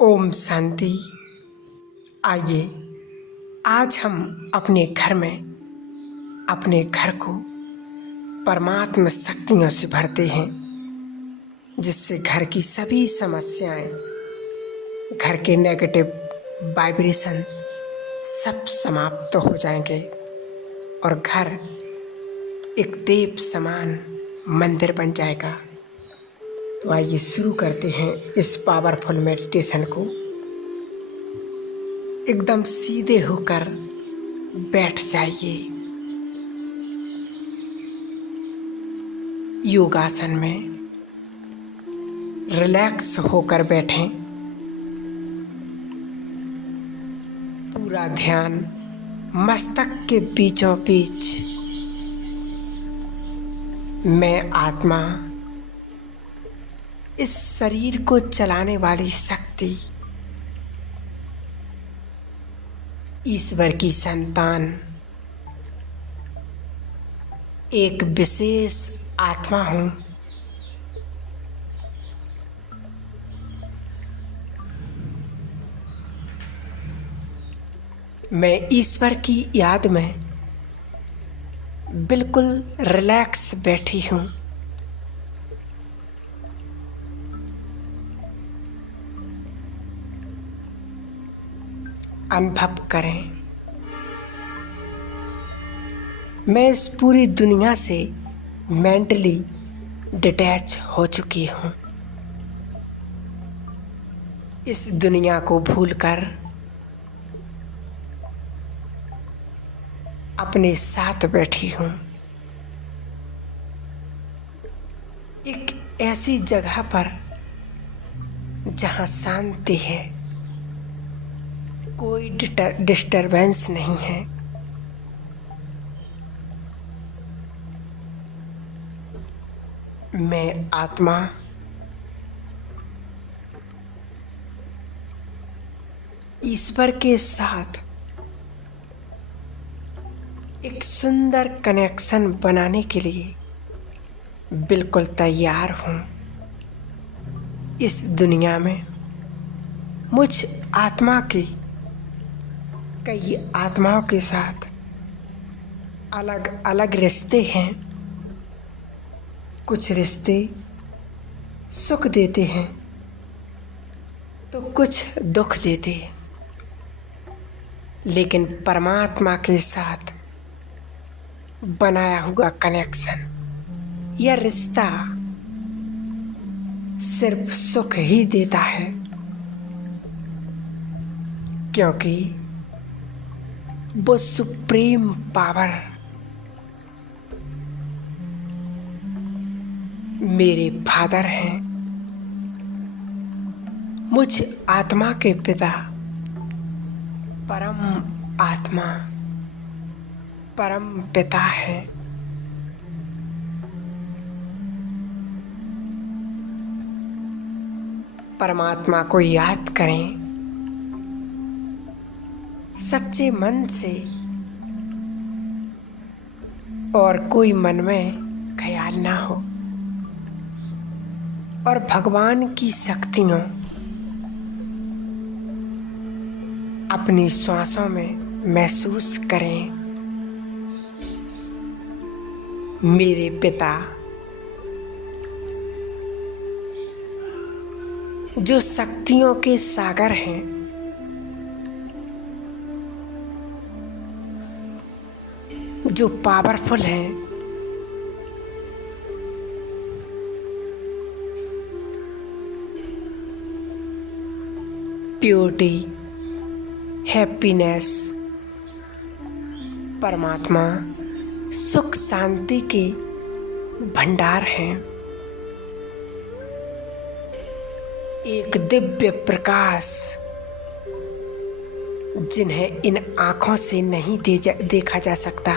ओम शांति। आइए आज हम अपने घर को परमात्मा शक्तियों से भरते हैं, जिससे घर की सभी समस्याएं, घर के नेगेटिव वाइब्रेशन सब समाप्त हो जाएंगे और घर एक देव समान मंदिर बन जाएगा। तो आइए शुरू करते हैं इस पावरफुल मेडिटेशन को। एकदम सीधे होकर बैठ जाइए। योगासन में रिलैक्स होकर बैठें। पूरा ध्यान मस्तक के बीचों बीच। मैं आत्मा, इस शरीर को चलाने वाली शक्ति, ईश्वर की संतान, एक विशेष आत्मा हूँ। मैं ईश्वर की याद में बिल्कुल रिलैक्स बैठी हूँ। अनुभव करें, मैं इस पूरी दुनिया से मेंटली डिटैच हो चुकी हूँ। इस दुनिया को भूलकर अपने साथ बैठी हूँ। एक ऐसी जगह पर जहाँ शांति है, कोई डिस्टरबेंस नहीं है। मैं आत्मा ईश्वर के साथ एक सुंदर कनेक्शन बनाने के लिए बिल्कुल तैयार हूँ। इस दुनिया में मुझ आत्मा के कई आत्माओं के साथ अलग अलग रिश्ते हैं। कुछ रिश्ते सुख देते हैं तो कुछ दुख देते हैं, लेकिन परमात्मा के साथ बनाया हुआ कनेक्शन या रिश्ता सिर्फ सुख ही देता है, क्योंकि वो सुप्रीम पावर मेरे फादर हैं। मुझ आत्मा के पिता परम आत्मा, परम पिता है। परमात्मा को याद करें सच्चे मन से, और कोई मन में ख्याल ना हो, और भगवान की शक्तियों अपनी श्वासों में महसूस करें। मेरे पिता जो शक्तियों के सागर हैं, जो पावरफुल हैं, प्योरिटी, हैप्पीनेस, परमात्मा, सुख शांति के भंडार हैं। एक दिव्य प्रकाश जिन्हें इन आँखों से नहीं देखा जा सकता।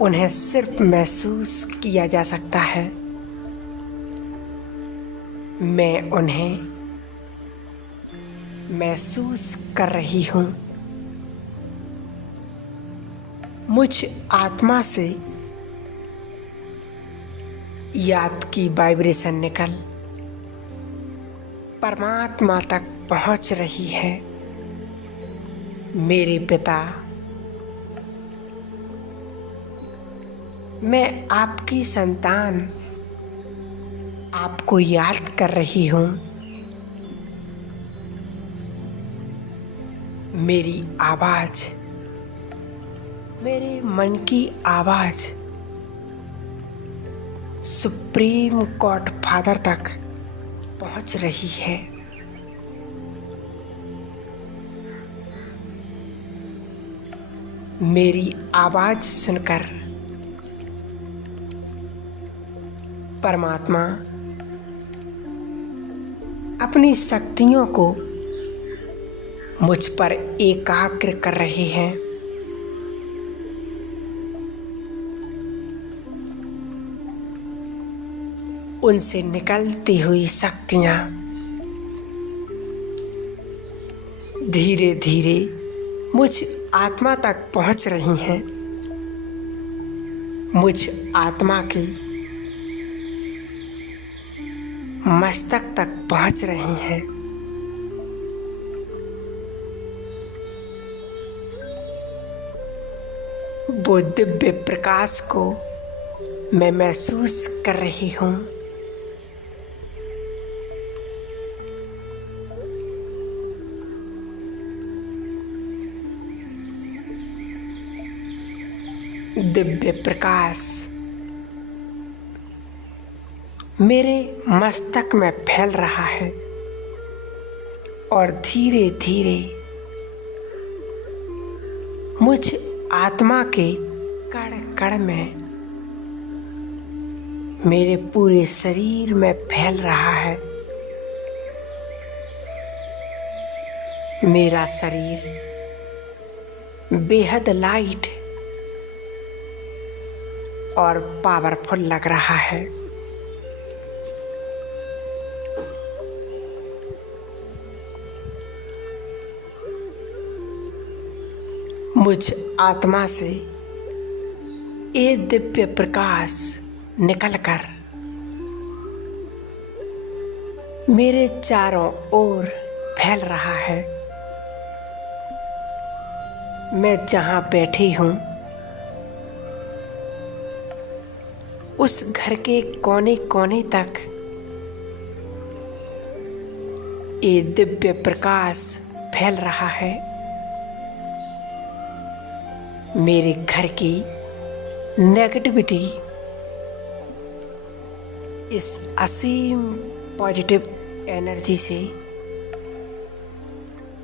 उन्हें सिर्फ महसूस किया जा सकता है। मैं उन्हें महसूस कर रही हूँ। मुझ आत्मा से याद की वाइब्रेशन निकल परमात्मा तक पहुंच रही है। मेरे पिता, मैं आपकी संतान आपको याद कर रही हूँ। मेरी आवाज, मेरे मन की आवाज सुप्रीम गॉड फादर तक पहुंच रही है। मेरी आवाज सुनकर परमात्मा अपनी शक्तियों को मुझ पर एकाग्र कर रहे हैं। उनसे निकलती हुई शक्तियां धीरे धीरे मुझ आत्मा तक पहुंच रही हैं। मुझ आत्मा की मस्तक तक पहुंच रही हैं। वो दिव्य प्रकाश को मैं महसूस कर रही हूँ। दिव्य प्रकाश मेरे मस्तक में फैल रहा है और धीरे धीरे मुझ आत्मा के कण कण में मेरे पूरे शरीर में फैल रहा है। मेरा शरीर बेहद लाइट और पावरफुल लग रहा है। मुझ आत्मा से ये दिव्य प्रकाश निकलकर मेरे चारों ओर फैल रहा है। मैं जहाँ बैठी हूँ उस घर के कोने कोने तक ये दिव्य प्रकाश फैल रहा है। मेरे घर की नेगेटिविटी इस असीम पॉजिटिव एनर्जी से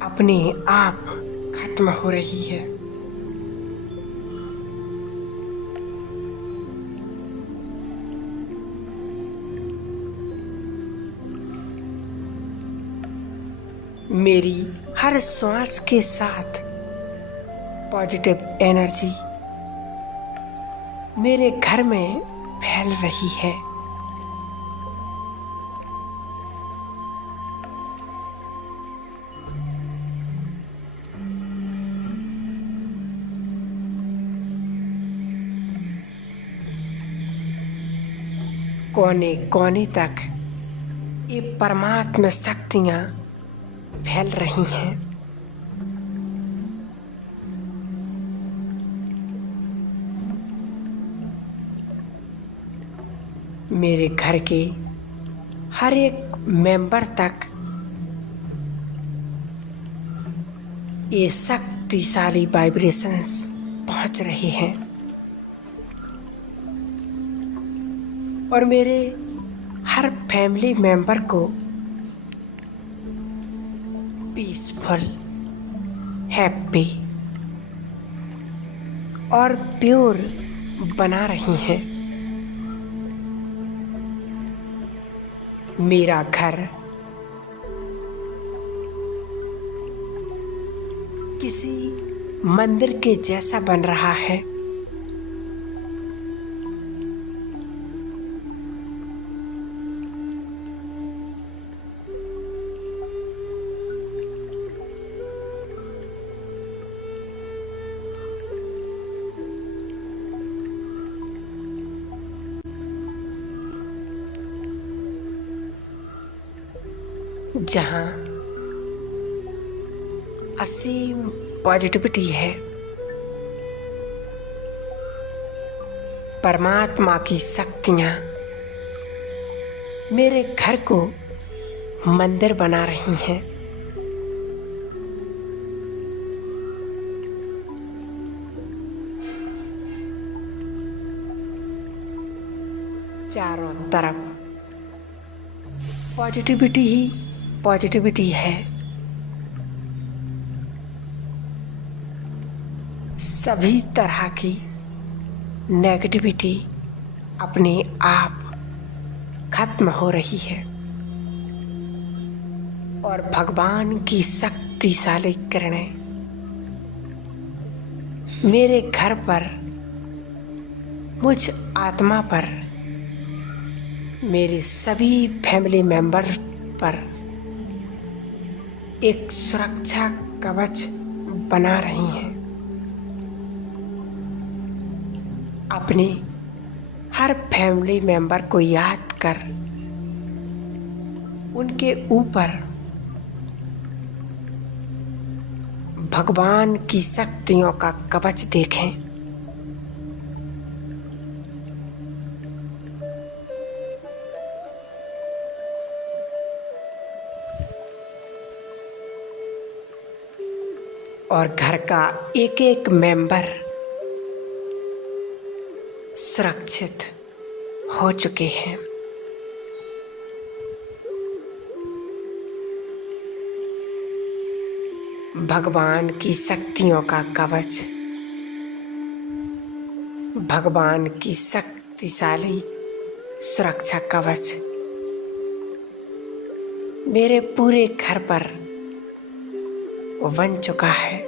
अपने आप खत्म हो रही है। मेरी हर श्वास के साथ पॉजिटिव एनर्जी मेरे घर में फैल रही है। कोने कोने तक ये परमात्मा शक्तियां फैल रही हैं। मेरे घर के हर एक मेंबर तक ये शक्तिशाली वाइब्रेशंस पहुंच रहे हैं और मेरे हर फैमिली मेंबर को पीसफुल, हैप्पी और प्योर बना रही हैं। मेरा घर किसी मंदिर के जैसा बन रहा है। जहाँ असीम पॉजिटिविटी है। परमात्मा की शक्तियाँ मेरे घर को मंदिर बना रही हैं। चारों तरफ पॉजिटिविटी ही पॉजिटिविटी है। सभी तरह की नेगेटिविटी अपने आप खत्म हो रही है और भगवान की शक्तिशाली किरणें मेरे घर पर, मुझ आत्मा पर, मेरे सभी फैमिली मेंबर पर एक सुरक्षा कवच बना रही हैं। अपने हर फैमिली मेंबर को याद कर उनके ऊपर भगवान की शक्तियों का कवच देखें। और घर का एक एक मेंबर सुरक्षित हो चुके हैं। भगवान की शक्तियों का कवच, भगवान की शक्तिशाली सुरक्षा कवच मेरे पूरे घर पर बन चुका है।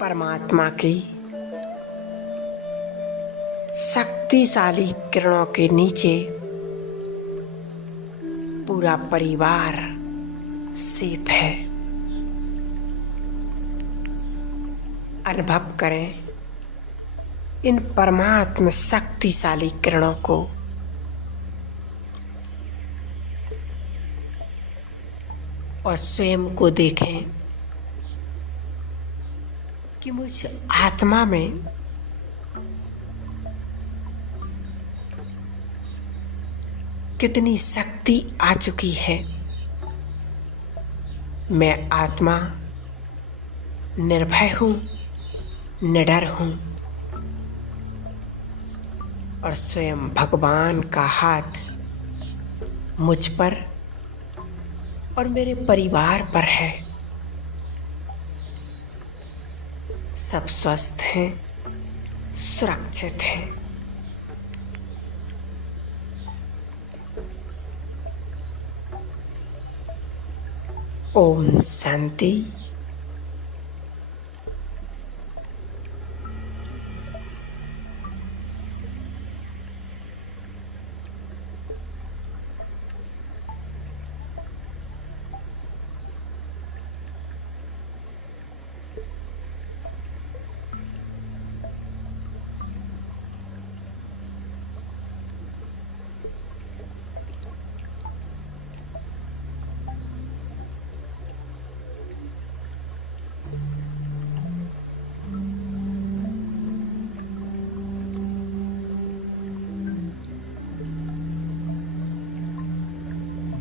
परमात्मा की शक्तिशाली किरणों के नीचे पूरा परिवार सेफ है। अनुभव करें इन परमात्मा शक्तिशाली किरणों को। और स्वयं को देखें कि मुझ आत्मा में कितनी शक्ति आ चुकी है। मैं आत्मा निर्भय हूँ, निडर हूँ और स्वयं भगवान का हाथ मुझ पर और मेरे परिवार पर है। सब स्वस्थ हैं, सुरक्षित हैं। ओम शांति।